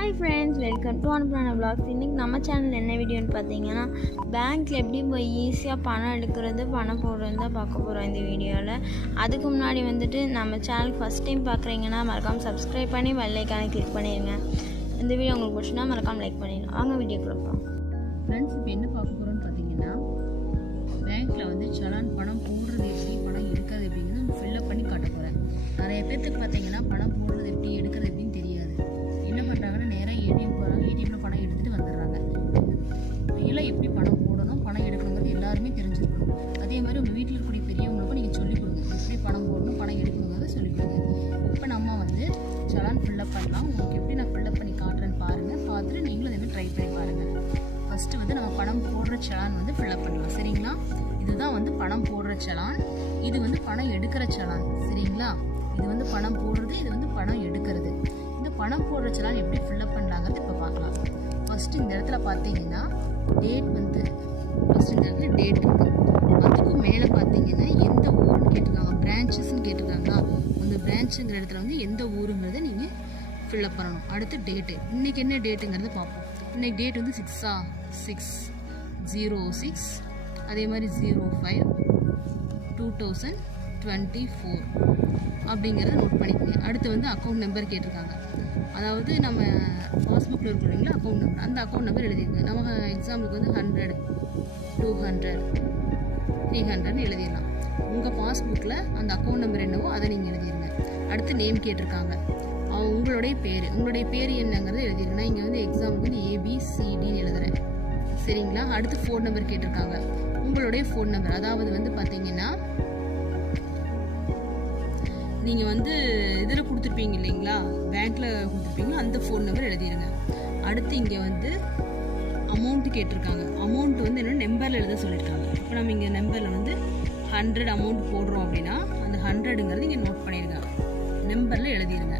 Hi friends, welcome to அனுப்புறான vlogs. இன்றைக்கி நம்ம சேனல் என்ன வீடியோன்னு பார்த்தீங்கன்னா, பேங்க்கில் எப்படி போய் ஈஸியாக பணம் எடுக்கிறது, பணம் போடுறது தான் பார்க்க போகிறோம் இந்த வீடியோவில். அதுக்கு முன்னாடி வந்துட்டு நம்ம சேனல் ஃபஸ்ட் டைம் பார்க்குறீங்கன்னா மறக்காமல் சப்ஸ்கிரைப் பண்ணி பெல் ஐக்கானை கிளிக் பண்ணிடுங்க. இந்த வீடியோ உங்களுக்கு பிடிச்சினா மறக்காமல் லைக் பண்ணிடுங்க. வாங்க வீடியோ கொடுப்போம். ஃப்ரெண்ட்ஸ், இப்போ என்ன பார்க்க போகிறோன்னு பார்த்தீங்கன்னா, பேங்க்கில் வந்து சலான் பணம் போடுறது எப்படி, பணம் எடுக்கிறது எப்படிங்கிறது ஃபில்லப் பண்ணி காட்ட போகிறேன். நிறைய பேர்த்துக்கு பார்த்தீங்கன்னா பணம் போடுறது எப்படி, எடுக்கிறது எப்படின்னு தெரியாது. என்ன பண்ணுறாங்கன்னா, நேராக ஏடிஎம் போகிறாங்க, ஏடிஎம்மில் பணம் எடுத்துகிட்டு வந்துடுறாங்க. இதெல்லாம் எப்படி பணம் போடணும், பணம் எடுக்கணுங்கிறது எல்லாருமே தெரிஞ்சுக்கணும். அதே மாதிரி உங்கள் வீட்டில் இருக்கக்கூடிய பெரியவங்களுக்கும் நீங்கள் சொல்லிக் கொடுங்க, எப்படி பணம் போடணும், பணம் எடுக்கணுங்கிறத சொல்லிக் கொடுங்க. இப்போ நம்ம வந்து சலான் ஃபில்லப் பண்ணலாம். உங்களுக்கு எப்படி நான் ஃபில்லப் பண்ணி காட்டுறேன்னு பாருங்கள். பார்த்துட்டு நீங்களும் அதேமாதிரி ட்ரை பண்ணி பாருங்கள். ஃபஸ்ட்டு வந்து நம்ம பணம் போடுற சலான் வந்து ஃபில்லப் பண்ணலாம். சரிங்களா? இதுதான் வந்து பணம் போடுற சலான். இது வந்து பணம் எடுக்கிற சலான். சரிங்களா? இது வந்து பணம் போடுறது, இது வந்து பணம் எடுக்கிறது. இந்த பணம் போடுற சலான் எப்படி ஃபில்லப் பண்ணலாங்கிறது இப்போ பார்க்கலாம். ஃபஸ்ட்டு இந்த இடத்துல பார்த்தீங்கன்னா டேட் வந்து ஃபஸ்ட்டு இந்த இடத்துல டேட் இருக்குது. அதுக்கும் மேலே பார்த்தீங்கன்னா எந்த ஊருன்னு கேட்டிருக்காங்க, பிரான்ச்சஸ்ன்னு கேட்டிருக்காங்களா, அந்த பிரான்ச்சுங்கிற இடத்துல வந்து எந்த ஊருங்கிறத நீங்கள் ஃபில்லப் பண்ணணும். அடுத்து டேட்டு, இன்றைக்கி என்ன டேட்டுங்கிறத பார்ப்போம். இன்றைக்கி டேட் வந்து 6/6/06, அதே மாதிரி 05/2024 அப்படிங்கிறத நோட் பண்ணிக்கோங்க. அடுத்து வந்து அக்கௌண்ட் நம்பர் கேட்டிருக்காங்க. அதாவது நம்ம பாஸ்புக்கில் இருக்கும் இல்லைங்களா அக்கௌண்ட் நம்பர், அந்த அக்கௌண்ட் நம்பர் எழுதிருங்க. நம்ம எக்ஸாம்பிளுக்கு வந்து 100, 200, 300ன்னு எழுதிடலாம். உங்கள் பாஸ்புக்கில் அந்த அக்கௌண்ட் நம்பர் என்னவோ அதை நீங்கள் எழுதிடுங்க. அடுத்து நேம் கேட்டிருக்காங்க. உங்களுடைய பேர் என்னங்கிறத எழுதிருங்க. இங்கே வந்து எக்ஸாம்பிளுக்கு வந்து ABCDன்னு எழுதுகிறேன். சரிங்களா? அடுத்து ஃபோன் நம்பர் கேட்டிருக்காங்க. உங்களுடைய ஃபோன் நம்பர், அதாவது வந்து பார்த்தீங்கன்னா நீங்கள் வந்து இதில் கொடுத்துருப்பீங்க இல்லைங்களா, பேங்க்கில் கொடுத்துருப்பீங்க, அந்த ஃபோன் நம்பர் எழுதிடுங்க. அடுத்து இங்கே வந்து அமௌண்ட்டு கேட்டிருக்காங்க. அமௌண்ட் வந்து என்னென்ன நம்பரில் எழுத சொல்லியிருக்காங்க. இப்போ நம்ம இங்கே நம்பரில் வந்து 100 அமௌண்ட் போடுறோம் அப்படின்னா அந்த 100ங்கிறது இங்கே நோட் பண்ணிடுங்க, நம்பரில் எழுதிடுங்க.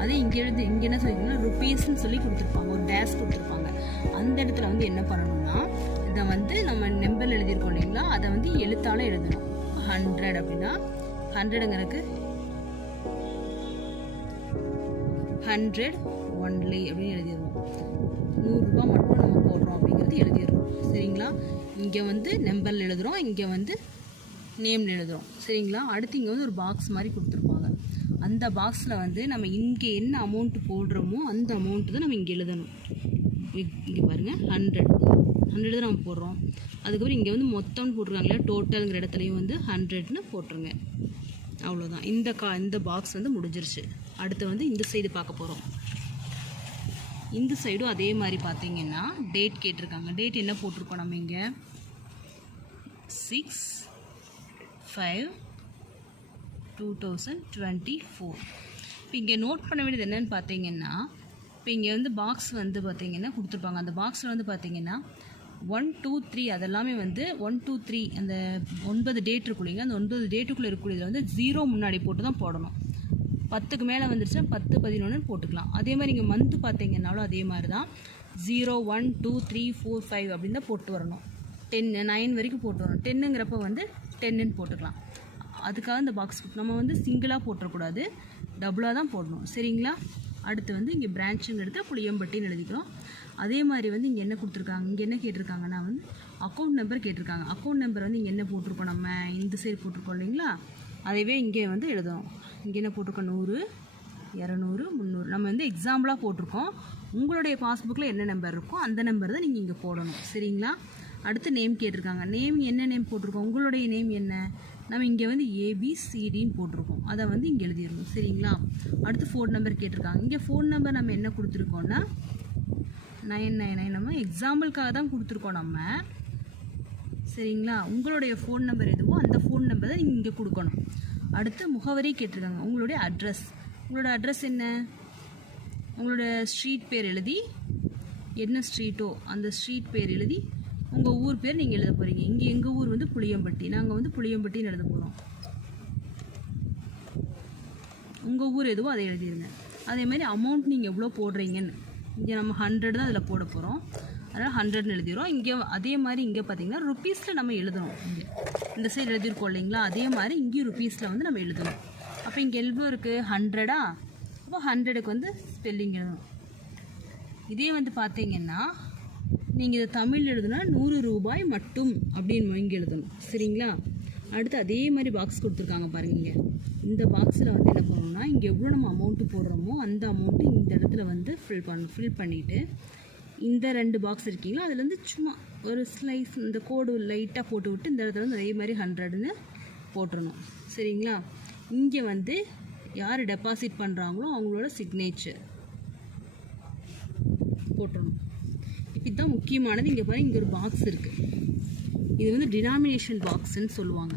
அது இங்கே என்ன சொல்லியிருக்கீங்கன்னா ருபீஸ்ன்னு சொல்லி கொடுத்துருப்பாங்க, ஒரு டேஷ் கொடுத்துருப்பாங்க. அந்த இடத்துல வந்து என்ன பண்ணணும்னா, இதை வந்து நம்ம நம்பரில் எழுதியிருக்கோம் இல்லைங்களா, அதை வந்து எழுத்தால் எழுதணும். 100 அப்படின்னா 100ங்கிறதுக்கு 100 ஒன்லி அப்படின்னு எழுதிடுவோம். 100 ரூபா மட்டும் நம்ம போடுறோம் அப்படிங்கிறது எழுதிடுறோம். சரிங்களா? இங்கே வந்து நம்பரில் எழுதுகிறோம், இங்கே வந்து நேமில் எழுதுகிறோம். சரிங்களா? அடுத்து இங்கே வந்து ஒரு பாக்ஸ் மாதிரி கொடுத்துருப்பாங்க. அந்த பாக்ஸில் வந்து நம்ம இங்கே என்ன அமௌண்ட்டு போடுறோமோ அந்த அமௌண்ட்டு தான் நம்ம இங்கே எழுதணும். இங்கே பாருங்கள், 100 தான் நம்ம போடுறோம். அதுக்கப்புறம் இங்கே வந்து மொத்தம்னு போட்டிருக்காங்களே, டோட்டலுங்கிற இடத்துலையும் வந்து 100ன்னு போட்டுருங்க. அவ்வளோதான். இந்த பாக்ஸ் வந்து முடிஞ்சிருச்சு. அடுத்து வந்து இந்த சைடு பார்க்க போகிறோம். இந்த சைடும் அதே மாதிரி பார்த்தீங்கன்னா டேட் கேட்டிருக்காங்க. டேட் என்ன போட்டிருக்கோம் நம்ம இங்கே 6/5/2024. இப்போ இங்கே நோட் பண்ண வேண்டியது என்னென்னு பார்த்தீங்கன்னா, இப்போ இங்கே வந்து பாக்ஸ் வந்து பார்த்தீங்கன்னா கொடுத்துருப்பாங்க. அந்த பாக்ஸில் வந்து பார்த்தீங்கன்னா 1 2 3 அதெல்லாமே வந்து 1 2 3 அந்த 9 டேட் இருக்கும் இல்லைங்க, அந்த 9 டேட்டுக்குள்ளே இருக்கக்கூடியதில் வந்து 0 முன்னாடி போட்டு தான் போடணும். 10க்கு மேலே வந்துருச்சுன்னா 10 11 போட்டுக்கலாம். அதே மாதிரி இங்கே மந்த்து பார்த்தீங்கன்னாலும் அதே மாதிரி தான் 0 1 2 3 4 5 அப்படின்னு தான் போட்டு வரணும். 10 9 வரைக்கும் போட்டு வரணும். 10ங்கிறப்ப வந்து 10ன்னு போட்டுக்கலாம். அதுக்காக இந்த பாக்ஸ் நம்ம வந்து சிங்கிளாக போட்டுறக்கூடாது, டபுளாக தான் போடணும். சரிங்களா? அடுத்து வந்து இங்கே பிரான்ச்சுன்னு எடுத்து புளியம்பட்டின்னு எழுதிக்கிறோம். அதே மாதிரி வந்து இங்கே என்ன கொடுத்துருக்காங்க, இங்கே என்ன கேட்டிருக்காங்கன்னா வந்து அக்கௌண்ட் நம்பர் கேட்டிருக்காங்க. அக்கௌண்ட் நம்பர் வந்து இங்கே என்ன போட்டிருக்கோம், நம்ம இந்த சைடு போட்டிருக்கோம் இல்லைங்களா, அதைவே இங்கே வந்து எழுதணும். இங்கே என்ன போட்டிருக்கோம், 100 200 300 நம்ம வந்து எக்ஸாம்பிளாக போட்டிருக்கோம். உங்களுடைய பாஸ்புக்கில் என்ன நம்பர் இருக்கோ அந்த நம்பர் தான் நீங்கள் இங்கே போடணும். சரிங்களா? அடுத்து நேம் கேட்டிருக்காங்க. நேம் என்ன நேம் போட்டிருக்கோம், உங்களுடைய நேம் என்ன, நம்ம இங்கே வந்து ABCDன்னு போட்டிருக்கோம், அதை வந்து இங்கே எழுதிடணும். சரிங்களா? அடுத்து ஃபோன் நம்பர் கேட்டிருக்காங்க. இங்கே ஃபோன் நம்பர் நம்ம என்ன கொடுத்துருக்கோன்னா 999 நம்ம எக்ஸாம்பிளுக்காக தான் கொடுத்துருக்கோம் நம்ம. சரிங்களா? உங்களுடைய ஃபோன் நம்பர் எதுவோ அந்த ஃபோன் நம்பர் தான் நீங்கள் இங்கே கொடுக்கணும். அடுத்து முகவரி கேட்டிருக்காங்க. உங்களுடைய அட்ரஸ், உங்களோட அட்ரஸ் என்ன, உங்களோட ஸ்ட்ரீட் பேர் எழுதி, என்ன ஸ்ட்ரீட்டோ அந்த ஸ்ட்ரீட் பேர் எழுதி உங்கள் ஊர் பேர் நீங்கள் எழுத போகிறீங்க. இங்கே எங்கள் ஊர் வந்து புளியம்பட்டி, நாங்கள் வந்து புளியம்பட்டின்னு எழுத போகிறோம். உங்கள் ஊர் எதுவோ அதை எழுதிடுங்க. அதே மாதிரி அமௌண்ட் நீங்கள் எவ்வளோ போடுறீங்கன்னு, இங்கே நம்ம 100 தான் அதில் போட போகிறோம், அதனால் 100ன்னு எழுதிடுறோம். இங்கே அதே மாதிரி இங்கே பார்த்தீங்கன்னா ருப்பீஸில் நம்ம எழுதணும். இங்கே இந்த சைடு எழுதியிருக்கோம் இல்லைங்களா, அதே மாதிரி இங்கேயும் ருப்பீஸில் வந்து நம்ம எழுதணும். அப்போ இங்கே எவ்வளோ இருக்குது, 100. அப்போ 100க்கு வந்து ஸ்பெல்லிங் எழுதணும். இதே வந்து பார்த்தீங்கன்னா நீங்கள் இதை தமிழ் எழுதுனா 100 ரூபாய் மட்டும் அப்படின்னு இங்கே எழுதணும். சரிங்களா? அடுத்து அதே மாதிரி பாக்ஸ் கொடுத்துருக்காங்க பாருங்க. இந்த பாக்ஸில் வந்து என்ன பண்ணணும்னா இங்கே எவ்வளோ நம்ம அமௌண்ட்டு போடுறோமோ அந்த அமௌண்ட்டு இந்த இடத்துல வந்து ஃபில் பண்ணிவிட்டு இந்த 2 பாக்ஸ் இருக்கீங்களா அதுலேருந்து சும்மா ஒரு ஸ்லைஸ் இந்த கோடு லைட்டாக போட்டு விட்டு இந்த இடத்துல வந்து அதே மாதிரி 100ன்னு போட்டுடணும். சரிங்களா? இங்கே வந்து யார் டெபாசிட் பண்ணுறாங்களோ அவங்களோட சிக்னேச்சர் போட்டுடணும். இப்போ இதுதான் முக்கியமானது. இங்கே பாருங்கள், இங்கே ஒரு பாக்ஸ் இருக்குது. இது வந்து டினாமினேஷன் பாக்ஸ்ன்னு சொல்லுவாங்க.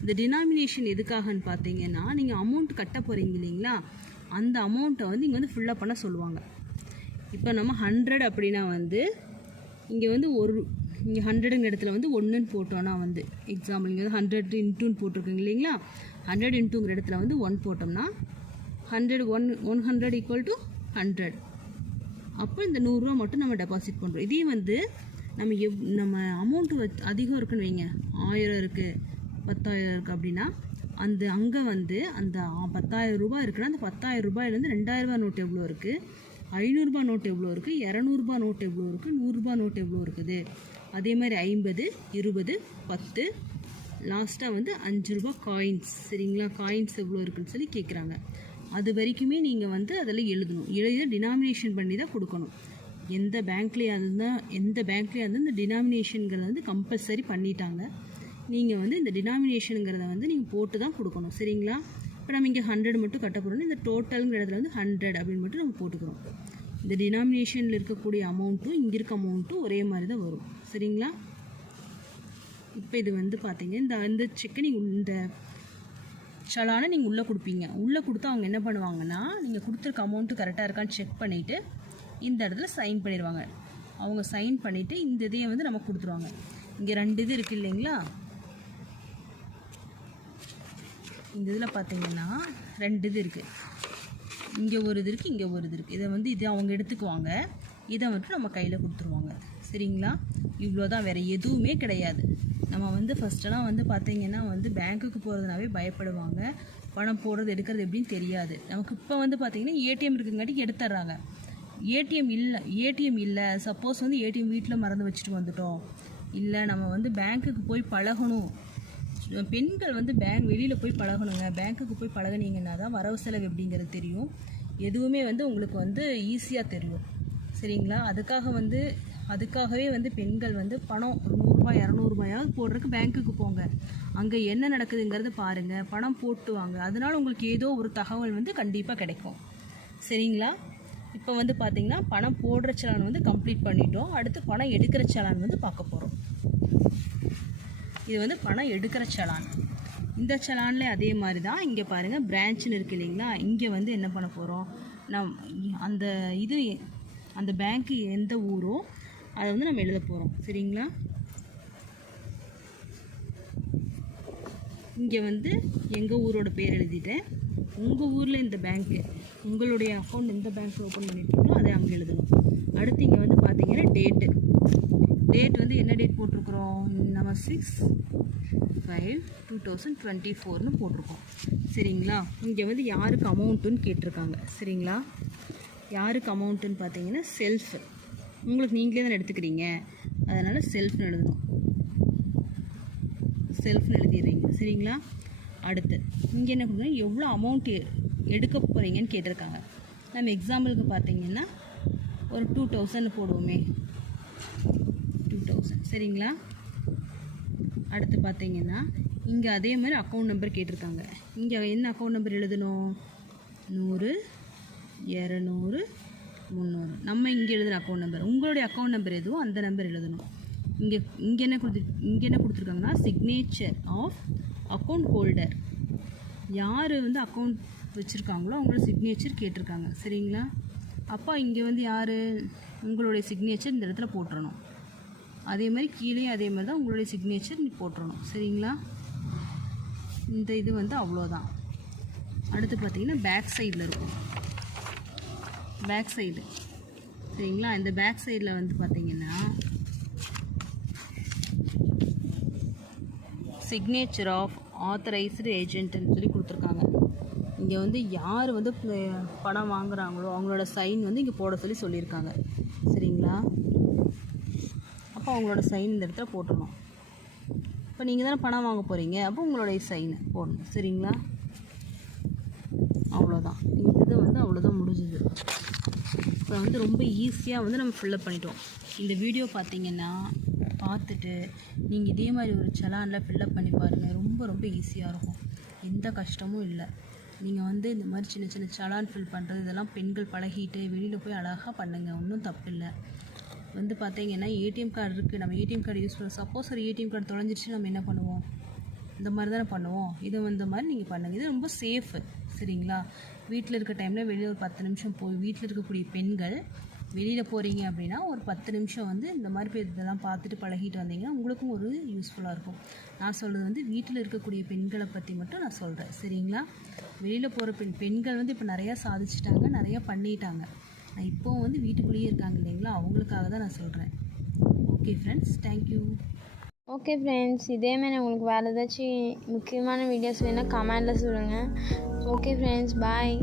இந்த டினாமினேஷன் எதுக்காகன்னு பார்த்தீங்கன்னா நீங்கள் அமௌண்ட் கட்ட போகிறீங்க இல்லைங்களா, அந்த அமௌண்ட்டை வந்து இங்கே வந்து ஃபில்லப் பண்ண சொல்லுவாங்க. இப்போ நம்ம 100 அப்படின்னா வந்து இங்கே வந்து இங்கே 100ங்கிற இடத்துல வந்து 1ன்னு போட்டோன்னா வந்து எக்ஸாம்பிள் இங்கே வந்து 100 இன்ட்டுன்னு போட்டிருக்குங்க இல்லைங்களா, 100 இன்ட்டுங்கிற இடத்துல வந்து 1 போட்டோம்னா 100 ஈக்குவல் டு 100. அப்போ இந்த 100 ரூபா மட்டும் நம்ம டெபாசிட் பண்ணுறோம். இதே வந்து நம்ம அமௌண்ட்டு அதிகம் இருக்குன்னு வைங்க, 1000 இருக்குது 10,000 இருக்குது அப்படின்னா அங்கே வந்து அந்த 10,000 ரூபாய் இருக்குன்னா அந்த 10,000 ரூபாயிலேருந்து 2,000 ரூபா நோட்டு எவ்வளோ இருக்குது, 500 ரூபா நோட்டு எவ்வளோ இருக்குது, 200 ரூபா நோட்டு எவ்வளோ இருக்குது, 100 ரூபா நோட்டு எவ்வளோ இருக்குது, அதே மாதிரி 50 20 10 லாஸ்ட்டாக வந்து 5 ரூபா காயின்ஸ். சரிங்களா? காயின்ஸ் எவ்வளோ இருக்குன்னு சொல்லி கேட்குறாங்க. அது வரைக்குமே நீங்கள் வந்து அதில் எழுதணும். எழுதி டினாமினேஷன் பண்ணி தான் கொடுக்கணும். எந்த பேங்க்லேயே இருந்தால் இந்த டினாமினேஷனுங்கிறத வந்து கம்பல்சரி பண்ணிட்டாங்க. நீங்கள் வந்து இந்த டினாமினேஷனுங்கிறத வந்து நீங்கள் போட்டு தான் கொடுக்கணும். சரிங்களா? இப்போ நம்ம இங்கே 100 மட்டும் கட்ட போகிறோம். இந்த டோட்டலுங்கிற இடத்துல வந்து 100 அப்படின்னு மட்டும் நம்ம போட்டுக்கிறோம். இந்த டினாமினேஷனில் இருக்கக்கூடிய அமௌண்ட்டும் இங்கே இருக்க அமௌண்ட்டும் ஒரே மாதிரி தான் வரும். சரிங்களா? இப்போ இது வந்து பார்த்தீங்க, இந்த செக்கை நீங்கள் இந்த சலானை நீங்கள் உள்ளே கொடுப்பீங்க. உள்ளே கொடுத்தா அவங்க என்ன பண்ணுவாங்கன்னா நீங்கள் கொடுத்துருக்க அமௌண்ட்டு கரெக்டாக இருக்கான்னு செக் பண்ணிவிட்டு இந்த இடத்துல சைன் பண்ணிடுவாங்க. அவங்க சைன் பண்ணிவிட்டு இந்த இதையை வந்து நமக்கு கொடுத்துருவாங்க. இங்கே 2 இது இருக்குது இல்லைங்களா, இந்த இதில் பார்த்தீங்கன்னா 2 இது இருக்குது. இங்கே ஒரு இது இருக்குது, இங்கே ஒரு இது இருக்குது. இதை வந்து அவங்க எடுத்துக்குவாங்க. இதை மட்டும் நம்ம கையில் கொடுத்துருவாங்க. சரிங்களா? இவ்வளோ தான், வேறு எதுவுமே கிடையாது. நம்ம வந்து ஃபஸ்ட்டெல்லாம் வந்து பார்த்திங்கன்னா வந்து பேங்க்குக்கு போகிறதுனாவே பயப்படுவாங்க. பணம் போடுறது எடுக்கிறது எப்படின்னு தெரியாது. நமக்கு இப்போ வந்து பார்த்திங்கன்னா ஏடிஎம் இருக்குங்காட்டி எடுத்துட்றாங்க. ஏடிஎம் இல்லை சப்போஸ் வந்து ஏடிஎம் வீட்டில் மறந்து வச்சுட்டு வந்துட்டோம், இல்லை நம்ம வந்து பேங்க்குக்கு போய் பழகணும். பெண்கள் வந்து வெளியில் போய் பழகணுங்க. பேங்க்குக்கு போய் பழகினீங்கன்னா தான் வரவு செலவு எப்படிங்கிறது தெரியும். எதுவுமே வந்து உங்களுக்கு வந்து ஈஸியாக தெரியும். சரிங்களா? அதுக்காகவே வந்து பெண்கள் வந்து பணம் 100 ரூபாய் 200 ரூபாயாவது போடுறதுக்கு பேங்க்குக்கு போங்க. அங்கே என்ன நடக்குதுங்கிறத பாருங்கள், பணம் போட்டு வாங்க. அதனால் உங்களுக்கு ஏதோ ஒரு தகவல் வந்து கண்டிப்பாக கிடைக்கும். சரிங்களா? இப்போ வந்து பார்த்திங்கன்னா பணம் போடுற சலான் வந்து கம்ப்ளீட் பண்ணிட்டோம். அடுத்து பணம் எடுக்கிற சலான் வந்து பார்க்க போகிறோம். இது வந்து பணம் எடுக்கிற சலான். இந்த சலானில் அதே மாதிரி தான் இங்கே பாருங்கள் பிரான்ச்சுன்னு இருக்குது இல்லைங்களா, இங்கே வந்து என்ன பண்ண போகிறோம், அந்த பேங்க்கு எந்த ஊரோ அதை வந்து நம்ம எழுத போகிறோம். சரிங்களா? இங்கே வந்து எங்கள் ஊரோட பேர் எழுதிட்டேன். உங்கள் ஊரில் இந்த பேங்க்கு, உங்களுடைய அக்கௌண்ட் எந்த பேங்க் ஓப்பன் பண்ணிட்டீங்களோ அதை அங்கே எழுதணும். அடுத்து இங்கே வந்து பார்த்தீங்கன்னா டேட் வந்து என்ன டேட் போட்டிருக்கிறோம், நம்ம 6/5/2024ன்னு போட்டிருக்கோம். சரிங்களா? இங்கே வந்து யாருக்கு அமௌண்ட்டுன்னு கேட்டிருக்காங்க. சரிங்களா? யாருக்கு அமௌண்ட்டுன்னு பார்த்தீங்கன்னா செல்ஃப், உங்களுக்கு நீங்களே தான் எடுத்துக்கிறீங்க, அதனால் செல்ஃப்னு எழுதணும். செல்ஃப்னு எழுதிடுறீங்க. சரிங்களா? அடுத்து இங்கே என்ன பண்ணுறோம், எவ்வளோ அமௌண்ட்டு எடுக்க போகிறீங்கன்னு கேட்டிருக்காங்க. நம்ம எக்ஸாம்பிளுக்கு பார்த்தீங்கன்னா ஒரு 2000 போடுவோமே, 2000. சரிங்களா? அடுத்து பார்த்தீங்கன்னா இங்கே அதே மாதிரி அக்கௌண்ட் நம்பர் கேட்டிருக்காங்க. இங்கே என்ன அக்கௌண்ட் நம்பர் எழுதணும், 100 200 300. நம்ம இங்கே எழுதுகிற அக்கௌண்ட் நம்பர், உங்களுடைய அக்கௌண்ட் நம்பர் எதுவோ அந்த நம்பர் எழுதணும். இங்கே என்ன கொடுத்துருக்காங்கன்னா சிக்னேச்சர் ஆஃப் அக்கௌண்ட் ஹோல்டர். யார் வந்து அக்கௌண்ட் வச்சுருக்காங்களோ அவங்களோட சிக்னேச்சர் கேட்டிருக்காங்க. சரிங்களா? அப்போ இங்கே வந்து யார், உங்களுடைய சிக்னேச்சர் இந்த இடத்துல போட்டுறணும். அதே மாதிரி கீழே அதே மாதிரி தான் உங்களுடைய சிக்னேச்சர் போட்டுறணும். சரிங்களா? இந்த இது வந்து அவ்வளோதான். அடுத்து பார்த்திங்கன்னா பேக் சைடில் இருக்கும், பேக் சைடு. சரிங்களா? இந்த பேக் சைடில் வந்து பார்த்திங்கன்னா சிக்னேச்சர் ஆஃப் ஆத்தரைஸ்டு ஏஜென்ட்னு சொல்லி கொடுத்துருக்காங்க. இங்கே வந்து யார் வந்து பணம் வாங்குகிறாங்களோ அவங்களோட சைன் வந்து இங்கே போட சொல்லியிருக்காங்க. சரிங்களா? அப்போ அவங்களோட சைன் இந்த இடத்துல போட்டுடணும். இப்போ நீங்கள் தானே பணம் வாங்க போகிறீங்க, அப்போ உங்களுடைய சைனை போடணும். சரிங்களா? அவ்வளோதான். இது வந்து அவ்வளோதான் முடிஞ்சுது. இப்போ வந்து ரொம்ப ஈஸியாக வந்து நம்ம ஃபில்லப் பண்ணிட்டோம். இந்த வீடியோ பார்த்தீங்கன்னா பார்த்துட்டு நீங்கள் இதே மாதிரி ஒரு சலானில் ஃபில்லப் பண்ணி பாருங்கள். ரொம்ப ரொம்ப ஈஸியாக இருக்கும். எந்த கஷ்டமும் இல்லை. நீங்கள் வந்து இந்த மாதிரி சின்ன சின்ன சலான் ஃபில் பண்ணுறது இதெல்லாம் பெண்கள் பழகிட்டு வெளியில் போய் அழகாக பண்ணுங்கள். ஒன்றும் தப்பில்லை. வந்து பார்த்தீங்கன்னா ஏடிஎம் கார்டு இருக்குது, நம்ம ஏடிஎம் கார்டு யூஸ் பண்ணுவோம். சப்போஸ் ஒரு ஏடிஎம் கார்டு தொலைஞ்சிருச்சு நம்ம என்ன பண்ணுவோம்? இந்த மாதிரி தானே பண்ணுவோம். இது இந்த மாதிரி நீங்கள் பண்ணுங்கள். இது ரொம்ப சேஃபு. சரிங்களா? வீட்டில் இருக்க டைமில் வெளியே ஒரு 10 நிமிஷம் போய் வீட்டில் இருக்கக்கூடிய பெண்கள் வெளியில் போகிறீங்க அப்படின்னா ஒரு 10 நிமிஷம் வந்து இந்த மாதிரி போய் இதெல்லாம் பார்த்துட்டு பழகிட்டு வந்தீங்கன்னா உங்களுக்கும் ஒரு யூஸ்ஃபுல்லாக இருக்கும். நான் சொல்கிறது வந்து வீட்டில் இருக்கக்கூடிய பெண்களை பற்றி மட்டும் நான் சொல்கிறேன். சரிங்களா? வெளியில் போகிற பெண்கள் வந்து இப்போ நிறையா சாதிச்சிட்டாங்க, நிறையா பண்ணிட்டாங்க. இப்போவும் வந்து வீட்டுக்குள்ளேயே இருக்காங்க இல்லைங்களா, அவங்களுக்காக தான் நான் சொல்கிறேன். Okay friends, thank you. Okay friends, இதேமாதிரி உங்களுக்கு வேறு ஏதாச்சும் முக்கியமான வீடியோஸ் வேணால் கமெண்டில் சொல்லுங்கள். ஓகே ஃப்ரெண்ட்ஸ், பாய்.